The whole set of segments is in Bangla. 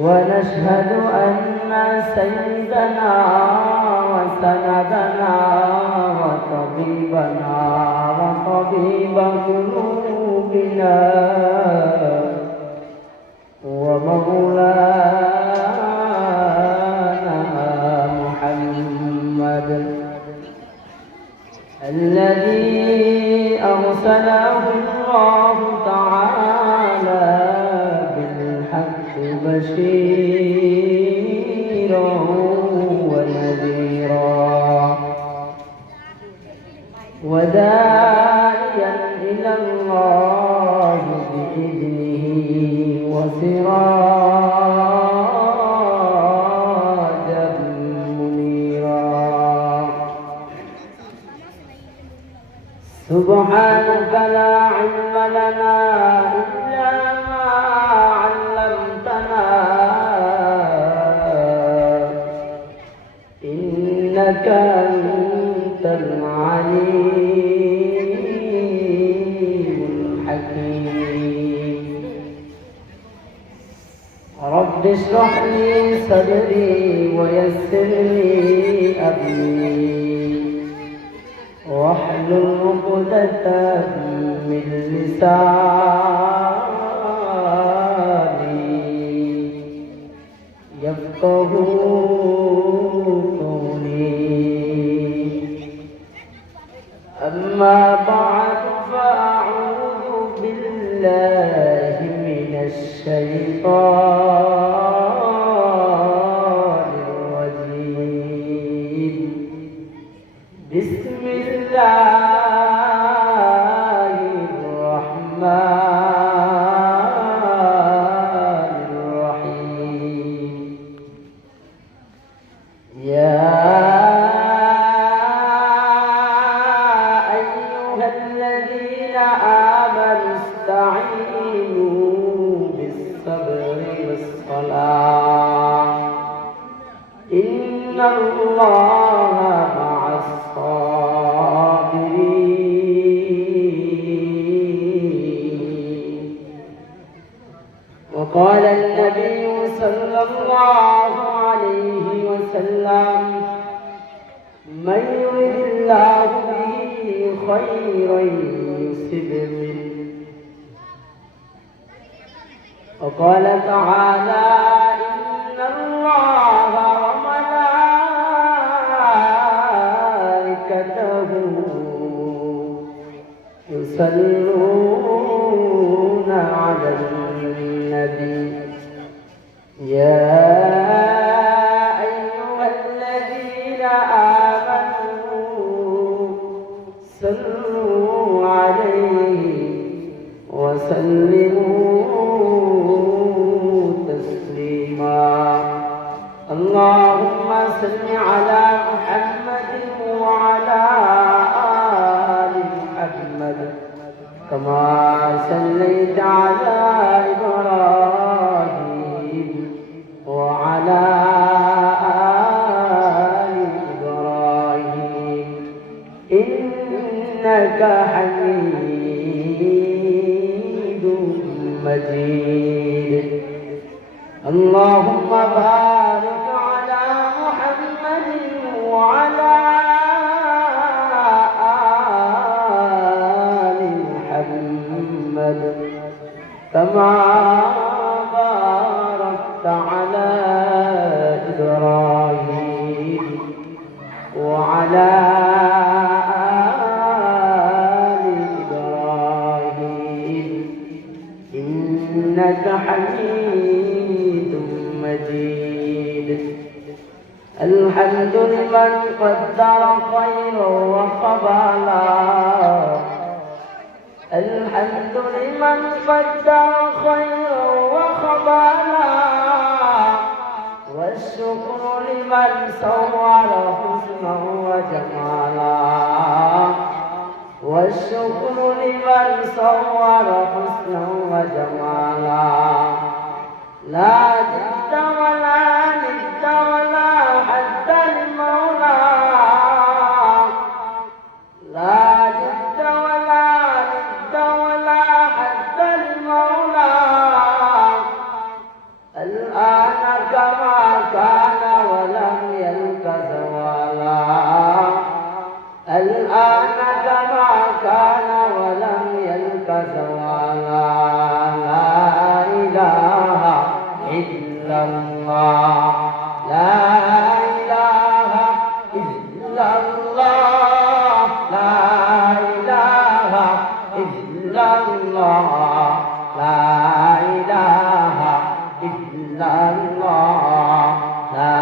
ونشهد أن سيدنا وسندنا وطبيبنا وطبيب قلوبنا ومولانا محمد الذي أرسله الله تعالى بالحق بشيرا ونذيرا وداعيا إلى الله بإذنه وسراجا منيرا سبحانك لا علم لنا إلا ما علمتنا إنك أنت العليم الحكيم رب اشرح لي صدري ويسر لي أمري واحلل عقدة من لساني يفقهوا قولي أما بعد فأعوذ بالله من الشيطان الرجيم بسم الله الرحمن الرحيم يا أيها الذين آمنوا استعينوا بالصبر والصلاة إن الله مع الصابرين وقال النبي صلى الله عليه وسلم من يرد الله به خيرا يصب منه وقال تعالى إن الله وملائكته يصلون على النبي يا أيها الذين آمنوا صلوا عليه وسلموا تسليما اللهم صل على محمد وعلى آل محمد كما صليت على إبراهيم وعلى آل إبراهيم إنك حميد مجيد اللهم بارك على محمد وعلى آل محمد كما باركت على إبراهيم وعلى آل إبراهيم إنك حميد مجيد الحمد لمن قدر خيرا وقبلا الحمد لمن قدر خيرا وقبلا والشكر لمن صور حسنا وجمالا والشكر لمن صور حسنا وجمالا لا جد ولا ند ولا حد لمولى لا جد ولا ند ولا حد لمولى الآن كما كان ولم يلق زوالا الآن كما كان ولم يلق زوالا لا إله إلا الله لا إله إلا الله لا إله إلا الله لا إله إلا الله لا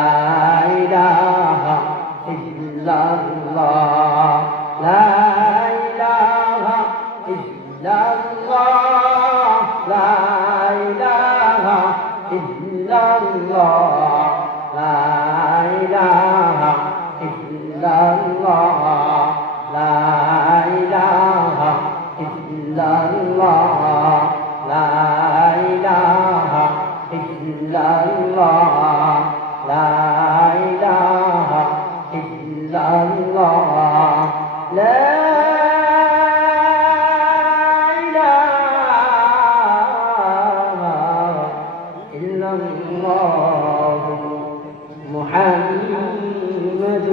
إله إلا الله لا إله إلا الله لا إله إلا الله لا إله إلا الله لا إله إلا الله لا إله إلا الله لا إله إلا الله لا إله إلا الله محمد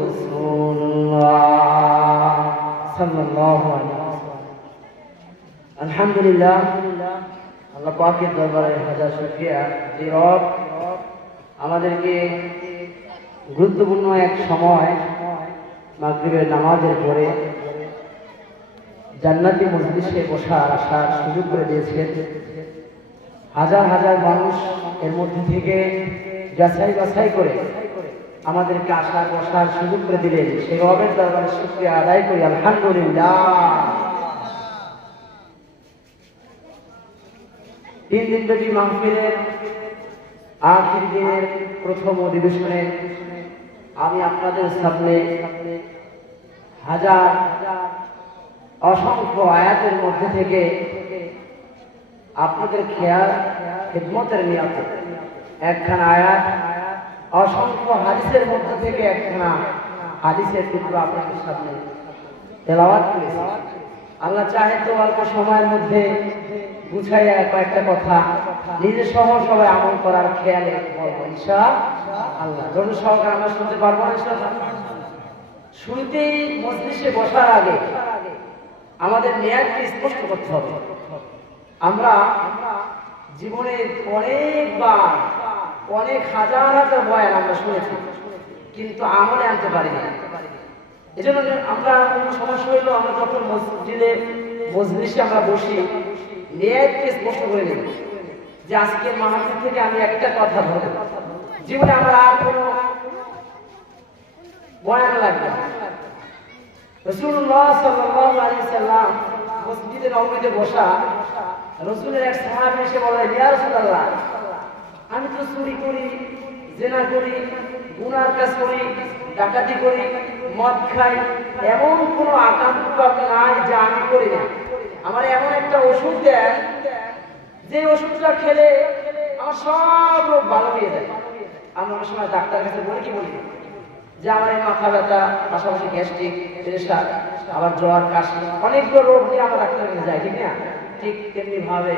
رسول الله صلى الله عليه وسلم الحمد لله আল্লাহ পাকের দরবারে হাজার শুকরিয়া যে রব আমাদেরকে গুরুত্বপূর্ণ এক সময় মাগরিবের নামাজের পরে জান্নাতি মজলিসে বসার আসার সুযোগ করে দিয়েছেন। হাজার হাজার মানুষ এর মধ্যে থেকে যাচাই বাছাই করে আমাদেরকে আসার বসার সুযোগ করে দিলেন। সেই রবের দরবারে শুকরিয়া আদায় করি আলহামদুলিল্লাহ। 3 দিন ব্যাপী মাহফিলের আখির দিনের প্রথম অধিবেশনে আমি আপনাদের সামনে হাজার অসংখ্য আয়াতের মধ্যে থেকে আপনাদের খেয়াল খিদমতের নিয়তে একখানা আয়াত, অসংখ্য হাদিসের মধ্যে থেকে একখানা হাদিসের টুকরো আপনাদের সামনে তেলাওয়াত করেছি। আল্লাহ চাহে তো অল্প সময়ের মধ্যে গুছাইয়া কয়েকটা কথা নিজে সহ সবাই আমল করার খেয়ালে বলবো ইনশাআল্লাহ। ধরুন সহকারে আমরা শুনতে পারবো না ইনশাআল্লাহ। শুরুতেই মজলিসে বসার আগে আমাদের নিয়তকে স্পষ্ট করতে হবে। আমরা জীবনে অনেকবার অনেক হাজার হাজার বয়ান আমরা শুনেছি, কিন্তু আমলে আনতে পারি না। এজন্য আমরা কোনো সমস্যা হইলো আমরা যখন মসজিদে মজলিসে আমরা বসি নিয়তকে স্পষ্ট করে নেব যে আজকের মাহফিল থেকে আমি একটা কথা বলবো, জীবনে আমার আর কোনো বয়ান লাগবে না। রাসূলুল্লাহ সাল্লাল্লাহু আলাইহি সাল্লাম মসজিদে নববীতে বসা, রাসূলের এক সাহাবী এসে বললেন, ইয়া রাসূলুল্লাহ, আমি তো চুরি করি, জিনা করি, গুনার কাজ করি, ডাকাতি করি, মদ খাই, এমন কোনো আকাঙ্ক্ষ নাই যা আমি করি না। আমার এমন একটা ওষুধ দেন যে ওষুধটা খেলে আমার সব রোগ ভালো হয়ে যায়। আমরা অনেক সময় ডাক্তার কাছে বলি কি বলি যে আমার এই মাথা ব্যথা, পাশাপাশি গ্যাস্ট্রিক, প্রেশার, আবার জ্বর, কাশি, অনেকগুলো রোগ নিয়ে আমরা ডাক্তার কাছে যাই, ঠিক না? ঠিক তেমনি ভাবে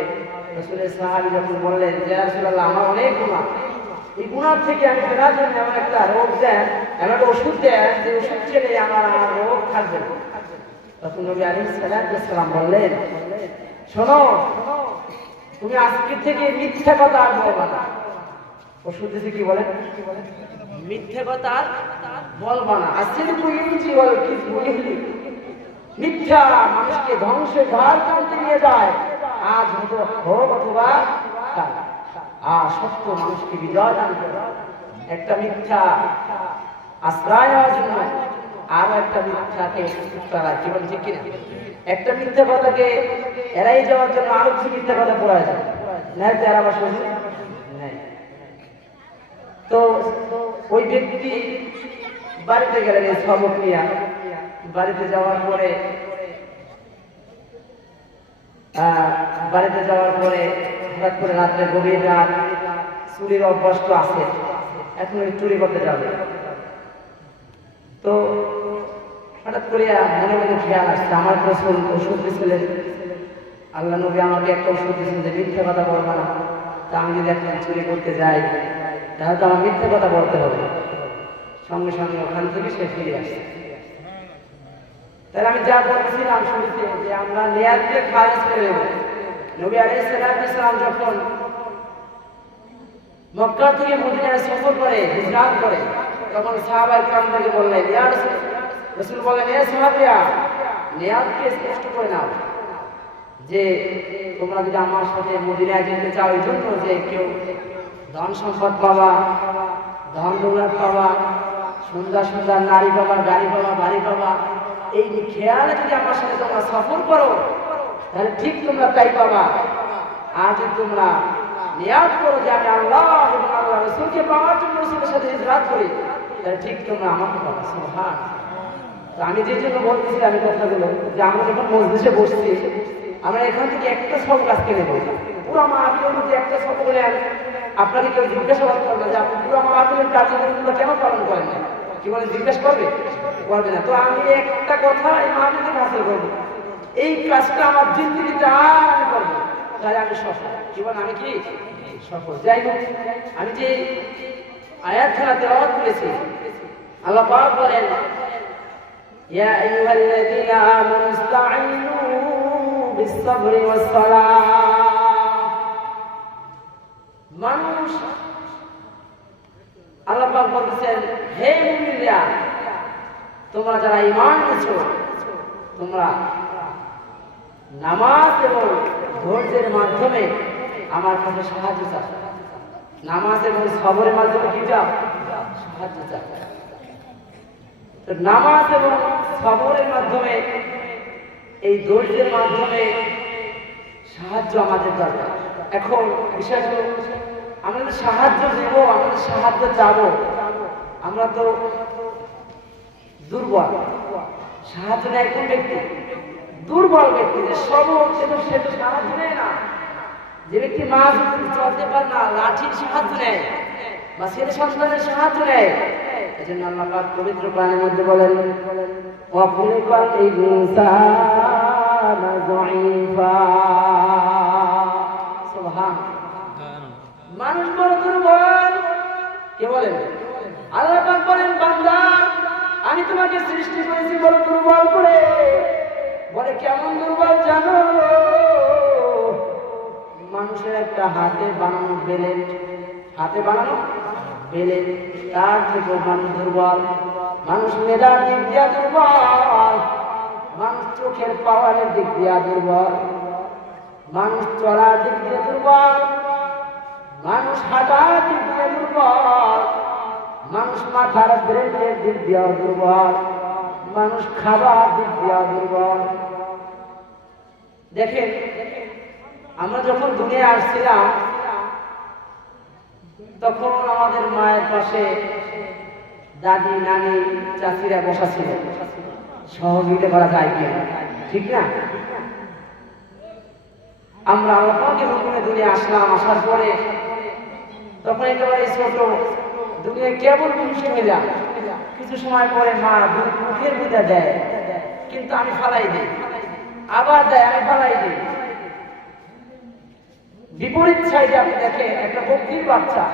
রাসূলের সাহাবী যখন বললেন যে ইয়া রাসূলুল্লাহ, আমার অনেক গুনাহ, এই গুনাহ থেকে আমি ফেরার জন্য আমার একটা রোগ দেন, আমার একটা ওষুধ দেন যে ওষুধ খেলে আমার আর রোগ থাকবে না। তখন নবী আলাইহিস সালাম বললেন, শোনো, তুমি আজকে থেকে মিথ্যা কথা আর বলবা না। ওষুধ দিতে কি বলেন? মিথ্যা কথা বলবা না। আজকে তুমি ইঞ্চি বলো কি বলি, মিথ্যা মানুষকে ধ্বংসের ধার টানতে নিয়ে যায়, আজ হয়তো হোক অথবা কাল, আর সত্য মানুষকে বিজয় দান করে। একটা মিথ্যা আশ্রয় নেওয়ার জন্য আরো একটা মিথ্যাকে কি বলে, ঠিক কিনা? একটা মিথ্যা কথাকে এড়াই যাওয়ার জন্য আরো কিছু মিথ্যা কথা পড়া যায় না, যারা আমার শুনি নাই। তো ওই ব্যক্তি বাড়িতে গেলেন এই সবক নিয়ে। বাড়িতে যাওয়ার পরে হঠাৎ করে রাত্রে গভীর রাত, চুরির অভ্যাস তো আছে, এখন চুরি করতে যাবে। তো হঠাৎ করে মনে মনে খেয়াল আসছে, আমার রাসূল ওষুধ দিয়েছিলেন, আল্লাহ নবী আমাকে একটা ওষুধ দিয়েছেন যে মিথ্যা কথা বলবা না। তা আমি যদি এখন চুরি করতে যাই তাহলে তো আমার মিথ্যে কথা বলতে হবে, সঙ্গে সঙ্গে ওখান থেকে সে ফিরে আসছে। তাহলে আমি যা বলছিলাম শুরুতে যে আমরা নিয়াতকে খারিজ করে দেব। নবী আলাইহিস সালাম যখন মক্কা থেকে মদিনায় সফর করে হিজরত করে তখন সাহাবায়ে কেরাম থেকে বললেন, ইয়া রাসূল বলেন, এ সাহাবীরা নিয়াতকে স্পষ্ট করে নাও যে তোমরা যদি আমার সাথে মদিনায় যেতে চাও, এই জন্য যে কেউ ধন সম্পদ পাবা, ধন দৌলত পাবা, সুন্দর সুন্দর নারী পাবা, গাড়ি পাবা, বাড়ি পাবা, এই খেয়ালে যদি আমার সাথে তোমরা সফর করো তাহলে ঠিক তোমরা তাই পাবা। আর যদি তোমরা নিয়াত করো যে আমি আল্লাহ এবং আল্লাহ রাসূলকে পাওয়ার জন্য রাসূলের সাথে হিজরত করি, তাহলে ঠিক তোমরা আমাকে পাবা। সুবহান। তো আমি যে জন্য বলতেছি আমি কথাগুলো যে আমরা যখন মজলিসে বসছি আমরা এখান থেকে একটা সবক আজকে নেব। পুরো মাহফিলের মধ্যে একটা সবক নেন, আপনাকে কেউ জিজ্ঞাসাবাদ করবে যে আপনি পুরো মাহফিলের কার্যক্রমগুলো কেন পালন করেন না, কি বলে জিজ্ঞাসা করবে? করবে না। তো আমি একটা কথা এই মাহফিল থেকে হাসিল করবো, এই কাজটা আমার জিন্দেগিতে আর করবো, তাহলে আমি সফল। কি বলেন, আমি কি সফল? যাই হোক, আমি যে আয়াত খেলা তেলাওয়াত করেছি, আল্লাহ পাক বলেন, ইয়া আইয়ুহাল্লাযীনা আমানু ইসতাঈনু বিস-সাবরি ওয়াস-সালাহ। মানুষ আল্লাহ পাক বলতেছেন, হে মুমিনরা, তোমরা যারা ঈমান এনেছো তোমরা নামাজ এবং ধৈর্যের মাধ্যমে আমার কাছে সাহায্য চাও। নামাজ এবং সবরের মাধ্যমে কি চাও? সাহায্য চাও। তো নামাজ এবং সবরের মাধ্যমে, এই ধৈর্যের মাধ্যমে সাহায্য আমাদের দরকার। এখন বিশেষ করে আমাদের সাহায্য দেব, আমাদের সাহায্য চাবো, আমরা তো দুর্বল। সাহায্য নেয় কোন ব্যক্তি? দুর্বল ব্যক্তি। যে সবল সে তো সাহায্য নেয় না। যে ব্যক্তি মাছ চলতে পারে না, লাঠির সাহায্য নেয় বা ছেলে সন্তানের সাহায্য নেয়। এই জন্য আল্লাহ পাক পবিত্র কোরআনের মধ্যে বলেন, ওয়াখুলিকাল ইনসানু যায়ীফা। সুবহানাল্লাহ। মানুষ বড় দুর্বল। কে বলেন? আল্লাহ পাক বলেন, বান্দা আমি তোমাকে সৃষ্টি করেছি বড় দুর্বল করে। বলে কেমন দুর্বল জানো? মানুষের একটা হাতে বানানো বেলেট, হাতে বানানো বেলেট, তার থেকে মানুষ দুর্বল। মানুষ মেধার দিক দিয়া দুর্বল, মানুষ চোখের পাওয়ারের দিক দিয়া দুর্বল, মানুষ চলার দিক দিয়ে দুর্বল, মানুষ হাঁটার দিক দিয়ে দুর্বল, মানুষ মাথার ব্রেনের দিক দিয়া দুর্বল, মানুষ খাবার দিক দিয়া দুর্বল। দেখেন, আমরা যখন দুনিয়া আসছিলাম তখন আমাদের মায়ের পাশে দাদি, নানি, চাচিরা বসা ছিল। সহযোগিতা করা যায় কি? ঠিক না? আমরা আল্লাহকে হুকুমে দুনিয়া আসলাম। আসার পরে তখন একেবারে ছোট, দুনিয়া কেবল ভূমিষ্ঠ হইলাম। কিছু সময় পরে মা মুখের বিদা দেয়, কিন্তু আমি ফালাই দিই, আবার দেয়, আমি ফালাই দিই। বিপরীত সাইডে আপনি দেখেন, একটা বকরির বাচ্চা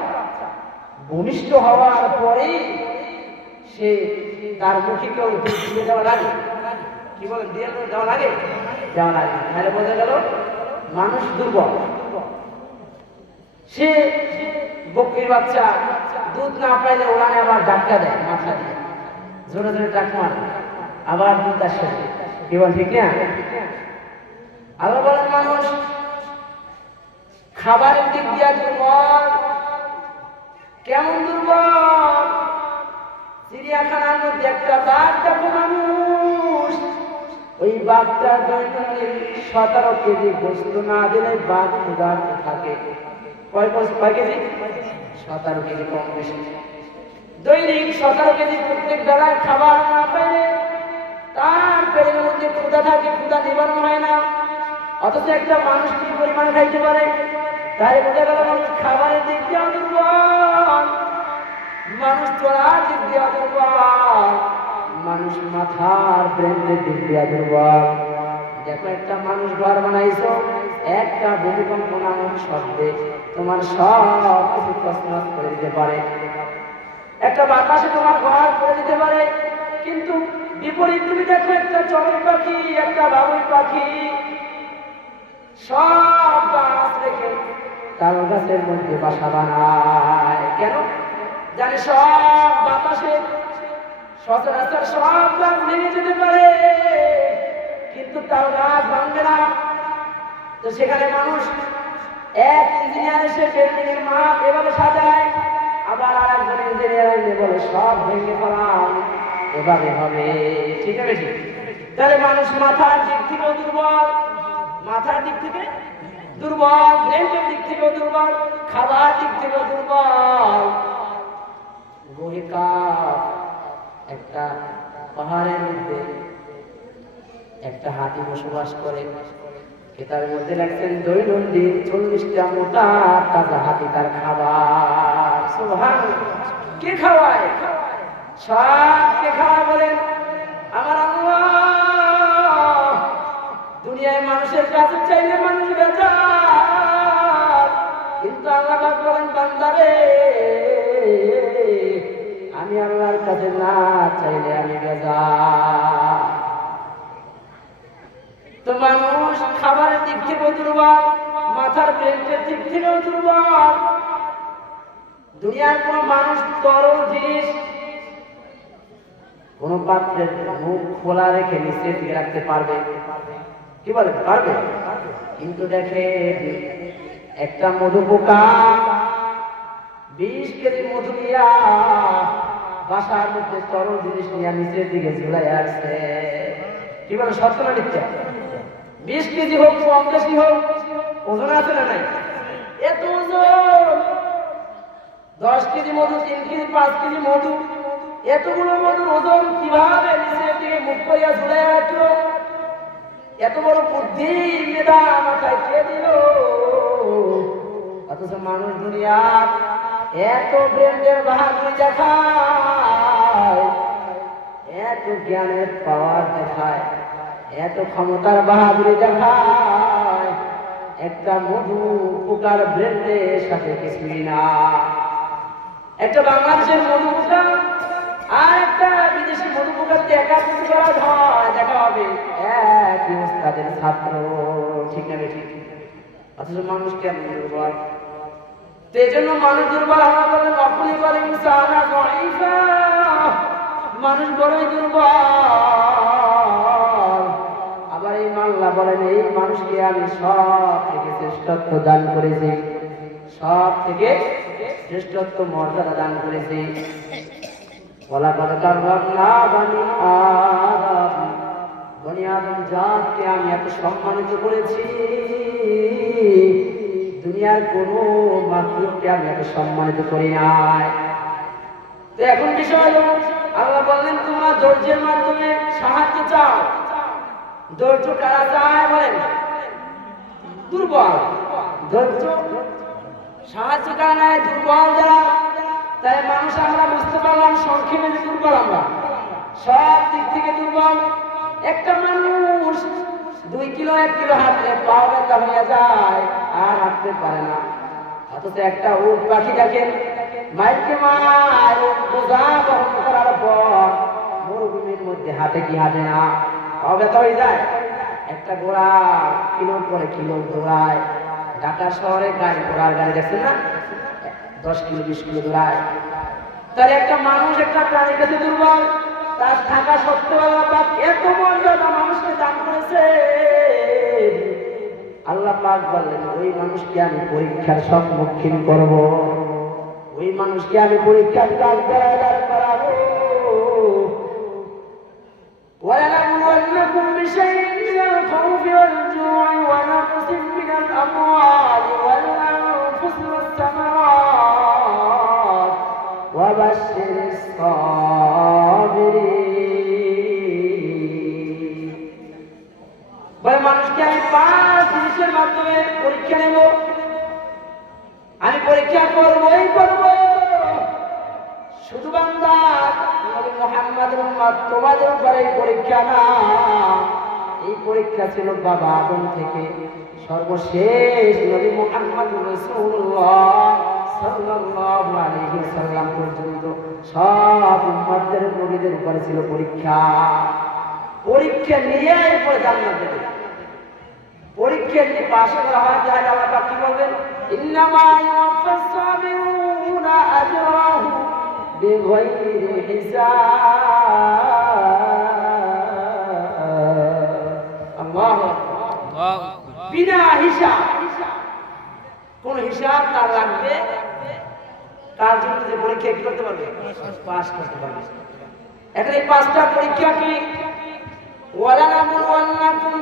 ভূমিষ্ঠ হওয়ার পরেই সে তার মুখে কেউ দিয়ে দেওয়া লাগে। কি বলেন, দিয়ে দেওয়া লাগে? দেওয়া লাগে। তাহলে বোঝা গেল মানুষ দুর্বল। সে বকরির বাচ্চা দুধ না পাইলে ওরানে আবার ধাক্কা দেয়, মাথা দিয়ে জোরে জোরে ডাক মারে, আবার দুধ আসে। কি বল, ঠিক না? আল্লাহ বলেন মানুষ খাবারের দিক দিয়া দুর্বল। কেমন দুর্বল? চিড়িয়াখানার মধ্যে একটা বাঘ দেখো মানুষ, ওই বাঘটা দৈনন্দিন 17 কেজি বস্তু না দিলে বাঘ ক্ষুধার্ত থাকে। কয় কেজি? 17 কেজি, কম বেশি। দৈনিক 17 কেজি প্রত্যেক বেলায় খাবার না পেলে তার পেটের মধ্যে ক্ষুধা থাকে, ক্ষুধা নিবারণ হয় না। অথচ একটা মানুষ কি পরিমাণ খাইতে পারে? তাই বোঝা গেল মানুষ খাবারের দিক দিয়ে দুর্বল, মানুষ চলার দিক দিয়ে দুর্বল, মানুষ মাথার ব্রেনের দিক দিয়ে দুর্বল। দেখো, একটা মানুষ ঘর বানাইছো, একটা ভূমিকম্প নামক শব্দে তোমার সব কিছু তছনছ করে দিতে পারে। একটা বাতাসে তোমার ঘর করে দিতে পারে। কিন্তু বিপরীত তুমি দেখো একটা চড়ুই পাখি, একটা বাবুই পাখি সব গাছ রেখে তাল গাছের মধ্যে বাসা বানায়। কেন? জানে সব বাতাসে সচরাচর সব গাছ ভেঙে যেতে পারে, কিন্তু তাল গাছ ভাঙবে না। তো সেখানে মানুষ এক ইঞ্জিনিয়ার এসে বিল্ডিং এর মাপ এভাবে সাজায়, আবার আর একজন ইঞ্জিনিয়ার এসে বলে সব ভেঙে ফেলাম, এভাবে হবে। ঠিক আছে? ঠিক। তাহলে মানুষ মাথার দিক থেকেও দুর্বল, মাথার দিক থেকে দুর্বল, ব্রেনের দিক থেকেও দুর্বল, খাবার দিক থেকেও দুর্বল। একটা পাহাড়ের মধ্যে একটা হাতি বসবাস করে। তার মধ্যে রাখছেন দৈনন্দিন 40টা মোটা তাজা হাতি তার খাবার। সুবহানাল্লাহ। কে খাওয়ায়? সব কে খাওয়ায় বলেন? আমার আল্লাহ। দুনিয়ায় মানুষের কাছে চাইলে মানুষ বেজার, কিন্তু আল্লাহ পাক বলেন বান্দারে আমি আল্লাহর কাছে না চাইলে আমি বেজার। তো মানুষ খাবারের দিক থেকেও দুর্বল, মাথার ব্রেনের দিক থেকেও দুর্বল। দুনিয়ার কোন মানুষ তরল জিনিস কোন পাত্রের মুখ খোলা রেখে নিচে দিকে রাখতে পারবে? কি বলে? পারবে। কিন্তু দেখে একটা মধু পোকা 20 কেজি মধু নিয়া বাসার মধ্যে তরল জিনিস নিয়ে নিচের দিকে ঝুলাই আসছে। কি বলে? সত্য না মিথ্যা? 20 কেজি হোক, কম বেশি হোক, ওজন আছে না নাই? এত ওজন, 10 কেজি মধু, 3 কেজি, 5 কেজি মধু, এতগুলো মধুর ওজন কিভাবে নিচের দিকে মুখ করিয়া ঝুলাই আসলো? এত বড় বুদ্ধি মেধা মাথায় কে দিল? অথচ মানুষ দুনিয়া এত ব্রেনের বাহাদুরি দেখায়, এত জ্ঞানের পাওয়ার দেখায়, এত ক্ষমতার বাহাদুরি দেখায়, একটা মধু পোকার ব্রেনের সাথে কিছুই না। একটা বাংলাদেশের মধু পোকা আর একটা বিদেশি মধু পোকার দেখা হবে একই ওস্তাদের ছাত্র। ঠিক না? ঠিক। অথচ মানুষ কেমন দুর্বল? তো এই জন্য মানুষ দুর্বল। আল্লাহ বলেন অকুলি বলে মানুষ বড়ই দুর্বল। আবার এই আল্লাহ বলেন এই মানুষকে আমি সব থেকে শ্রেষ্ঠত্ব দান করেছি, সব থেকে শ্রেষ্ঠত্ব মর্যাদা দান করেছি। বলা বলে বনি আদম জাতকে আমি এত সম্মানিত করেছি, দুনিয়ার কোন মাখলুককে আমি এত সম্মানিত করি নাই। তো এখন বিষয় হলো আল্লাহ বললেন তোমরা ধৈর্যের মাধ্যমে সাহায্য চাও। ধৈর্য কারা চায় বলেন? দুর্বল। ধৈর্য সাহায্য কারা নাই? দুর্বল যারা। তাই মানুষ আমরা বুঝতে পারলাম সংক্ষেপে যে দুর্বল, আমরা সব দিক থেকে দুর্বল। একটা মানুষ 2 কিলো 1 কিলো হাঁটলে পাও ব্যথা হয়ে যায় আর হাঁটতে পারে না। অথচ একটা উট পাখি দেখেন মাইকে মার বোঝা বহন করার পর মরুভূমির মধ্যে হাঁটে কি হাঁটে না? পাও ব্যথা হয়ে যায়। একটা ঘোড়া কিলোর পরে কিলো দৌড়ায়। ঢাকা শহরে ঘোড়ার গাড়ি দেখছেন না? 10 কিলো 20 কিলো দৌড়ায়। তাহলে একটা মানুষ একটা প্রাণীর কাছে দুর্বল, তার থাকা সত্ত্বেও আল্লাহ পাক এত মর্যাদা মানুষকে দান করেছে। আল্লাহ পাক বললেন ওই মানুষকে আমি পরীক্ষার সম্মুখীন করব, ওই মানুষকে আমি পরীক্ষার কাজ করাবো। وَلَنَبْلُوَنَّكُمْ بِشَيْءٍ مِّنَ الْخَوْفِ وَالْجُوعِ وَنَقْصٍ مِّنَ الْأَمْوَالِ وَالْأَنفُسِ وَالثَّمَرَاتِ وَبَشِّرِ الصَّابِرِينَ। বলে মানুষকে আমি 5 জিনিসের মাধ্যমে পরীক্ষা নেব, আমি পরীক্ষা করবই করব। শুধু বান্দা নবী মুহাম্মদের উম্মত তোমাদের উপরে পরীক্ষা না, এই পরীক্ষা ছিল বাবা আদম থেকে সর্বশেষ নবী মুহাম্মদ রাসূলুল্লাহ সাল্লাল্লাহু আলাইহি ওয়াসাল্লাম পর্যন্ত সব উম্মতের নবীদের উপরে ছিল পরীক্ষা। পরীক্ষা নিয়ে এরপর জান্নাত দেবে। পরীক্ষা যদি পাশ করা হয় তাহলে আল্লাহ পাক কি বলবেন? ইন্নামা ইউওয়াফাস সাবিরুনা আজরাহুম বিগাইরি হিসাব। আল্লাহু আকবার। বিনা হিসাব, কোন হিসাব তার লাগবে, তার জন্য যে পরীক্ষা কি করতে পারবে? পাস করতে পারবে। এখন এই পাঁচটা পরীক্ষা কি? ওয়ালা নাবলুওয়ান্নাকুম,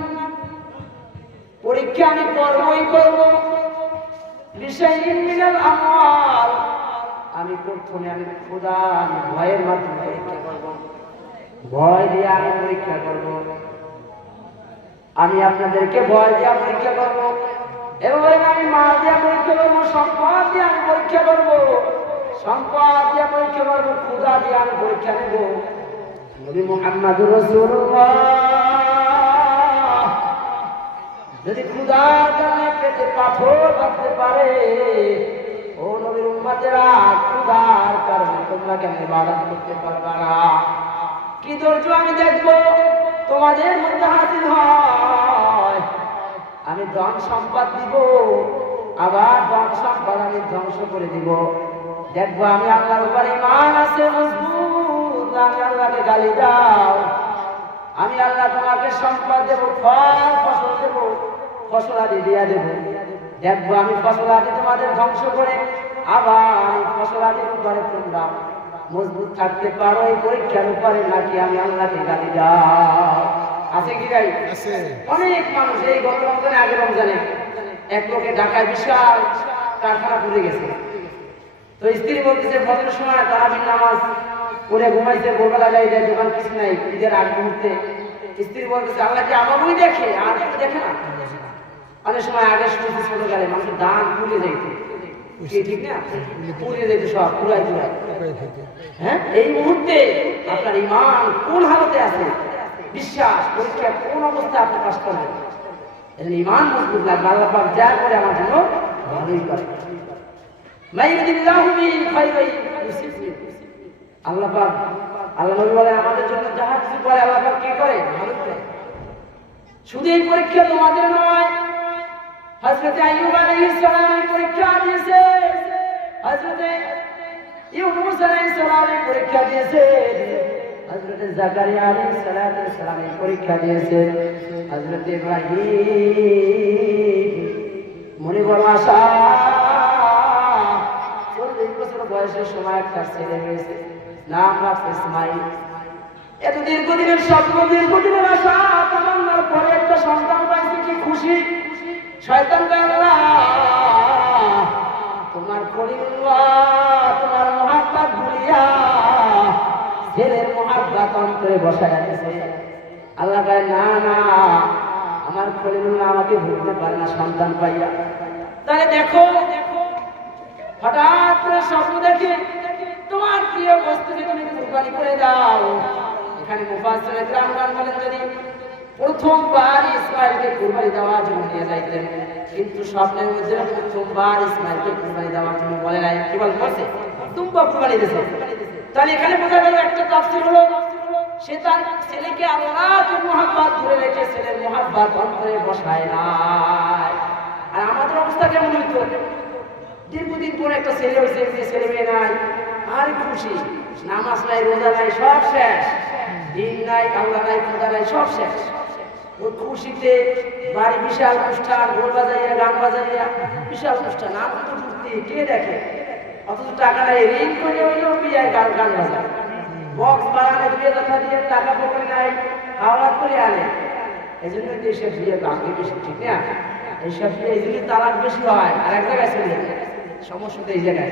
পরীক্ষা আমি করবই করব। বিশাইইন মিনাল আমওয়াল, আমি প্রথমে আমি খোদা আমি ভয়ের মাধ্যমে পরীক্ষা করব। ভয় দিয়ে আমি পরীক্ষা করব। আমি আপনাদেরকে ভয় দিয়ে পরীক্ষা করব, এবং আমি মাল দিয়ে পরীক্ষা করব, সম্পদ দিয়ে আমি পরীক্ষা করব, সম্পদ দিয়ে পরীক্ষা করব, খোদা দিয়ে আমি পরীক্ষা নেব। নবী মুহাম্মদুর রাসূলুল্লাহ যদি খোদার জন্য পেটে পাথর বাঁধতে পারে, ও নবীর উম্মতেরা, খোদার কারণে তোমরা কেন ইবাদত করতে পারবা না? কি ধৈর্য আমি দেখব তোমাদের মধ্যে হাসিল হয়। আমি ধন সম্পদ দিব, আবার ধন সম্পদ আমি ধ্বংস করে দিব। দেখবো আমি আল্লাহর উপর ঈমান আছে মজবুত, আমি আল্লাহকে গালি দাও। আমি আল্লাহ তোমাকে সম্পদ দেব, ফল ফসল দেব, ফসল আদি দিয়া দেব। দেখবো আমি ফসল আদি তোমাদের ধ্বংস করে আবার আমি ফসল আদির উপরে তোমরা মজবুত থাকতে পারো এই পরীক্ষার উপরে, নাকি আমি আল্লাহকে গালি দাও। আছে কি গাই? অনেক মানুষ এই গত রমজানে আগে রমজানে এক লোকে ঢাকায় বিশাল কারখানা পুড়ে গেছে। তো স্ত্রী বলতেছে ফজরের সময় তারাবির নামাজ পড়ে ঘুমাইছে, ভোরবেলা যাই যায় দোকান কিছু নাই, ঈদের আগ মুহূর্তে। স্ত্রী বলতেছে আল্লাহ কি আমাকেই দেখে, আর কিছু দেখে না? অনেক সময় আগে শুনেছি ছোটকালে মানুষের দান পুড়ে যাইত, ঠিক না? পুড়ে যাইত সব পুরাই পুরাই। হ্যাঁ, এই মুহূর্তে আপনার ঈমান কোন হালতে আছে, বিশ্বাস পরীক্ষা কোন অবস্থায় আপনি পাস করবেন, ঈমান মজবুত লাগবে। আল্লাহ পাক যা করে আমার জন্য ভালোই করে। আল্লাহ পাক আল্লাহ নবী বলে আমাদের জন্য যাহা কিছু করে আল্লাহ পাক কি করে? ভালো করে। শুধু এই পরীক্ষা তোমাদের নয়, হযরত আইয়ুব আলাইহিস সালামের পরীক্ষা দিয়েছে, হযরত ইউনূস আলাইহিস সালামের পরীক্ষা দিয়েছে, হযরত জাকারিয়া আলাইহিস সালামের পরীক্ষা দিয়েছে, হযরত ইব্রাহিম মনে বড় আশা 40 বছর বয়সের সময় একটা ছেলে হয়েছে, নাম রাখছে ইসমাঈল। এত দীর্ঘদিনের স্বপ্ন, দীর্ঘদিনের আশা তামান্নার পরে একটা সন্তান পাইছে, কি খুশি। শয়তান কয় আল্লাহ তোমার খলিলুল্লাহ তোমার মুহাব্বত ভুলিয়া ছেলের মুহাব্বত অন্তরে বসায় আছে। আল্লাহ কয় না না, আমার খলিলুল্লাহ আমাকে ভুলতে পারে না সন্তান পাইয়া। তাহলে দেখো হঠাৎ করে স্বপ্ন দেখে তোমার প্রিয় বস্তুকে তুমি কুরবানি করে দাও। এখানে মুফাসসিরে কেরাম বলেন যদি প্রথমবার ইসমাঈলকে কুরবানি দেওয়ার জন্য নিয়ে যাইতেন, কিন্তু স্বপ্নের মধ্যে প্রথমবার ইসমাঈলকে কুরবানি দেওয়ার জন্য বলে নাই, কি বলছে? প্রথমবার কুরবানি দিয়েছে। তাহলে এখানে বোঝা গেল একটা তাফসীর হলো সে তার ছেলেকে আল্লাহকে মুহাব্বত ধরে রেখে ছেলের মুহাব্বত অন্তরে বসায় নাই। আর আমাদের অবস্থা কেমন হইতো? দীর্ঘদিন পরে একটা ছেলে হয়েছে, ছেলে মেয়ে নাই, আর খুশি, নামাজ নাই, রোজা নাই, সব শেষ, দিন নাই, আল্লাহ নাই, খোদা নাই, সব শেষ। ওই খুশিতে বাড়ি বিশাল অনুষ্ঠান, ঢোল বাজাইয়া গান বাজাইয়া বিশাল অনুষ্ঠান, আনন্দ ফুর্তি, কে দেখে? অথচ টাকা নাই, ঋণ করে হইলেও বিয়ে গান গান বাজায়, বক্স বানানে বিয়ে দেখা দিয়ে টাকা পকেটে নাই, খাওয়া করে আনে। এই জন্য এইসব বিয়ে ভাগ্যে বেশি, ঠিক না? এইসব বিয়ে এই জন্য তালাক বেশি হয়। আর এক জায়গায় চলে যায় সমস্যাটা, এই জায়গায়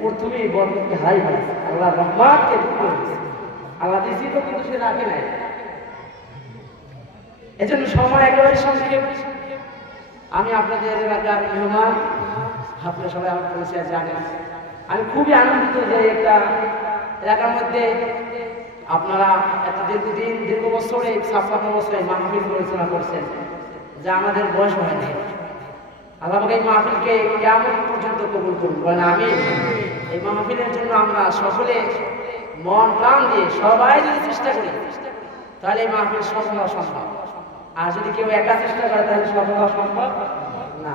প্রথমেই বরকতকে হাই হয়, আল্লাহ রহমাতকে দূর করে দিয়েছে। আল্লাহ দিয়েছি তো, কিন্তু সে রাখে নাই। এজন্য সময় একেবারে সংক্ষেপ। আমি আপনাদের এলাকার মেহমান, আপনারা সবাই আমার পরিচয় জানেন। আমি খুবই আনন্দিত যে একটা এলাকার মধ্যে আপনারা এত দীর্ঘ বছরে 56 বছরে মাহফিল পরিচালনা করছেন, যা আমাদের বয়স হয়নি। আল্লাহ আমাকে এই মাহফিলকে কেমন পর্যন্ত কবুল করুন, বলেন আমিন। এই মাহফিলের জন্য আমরা সকলে মন প্রাণ দিয়ে সবাই যদি চেষ্টা করি তাহলে এই মাহফিল সফল হওয়া সম্ভব। আর যদি কেউ একা চেষ্টা করে তাহলে সফল হওয়া সম্ভব না।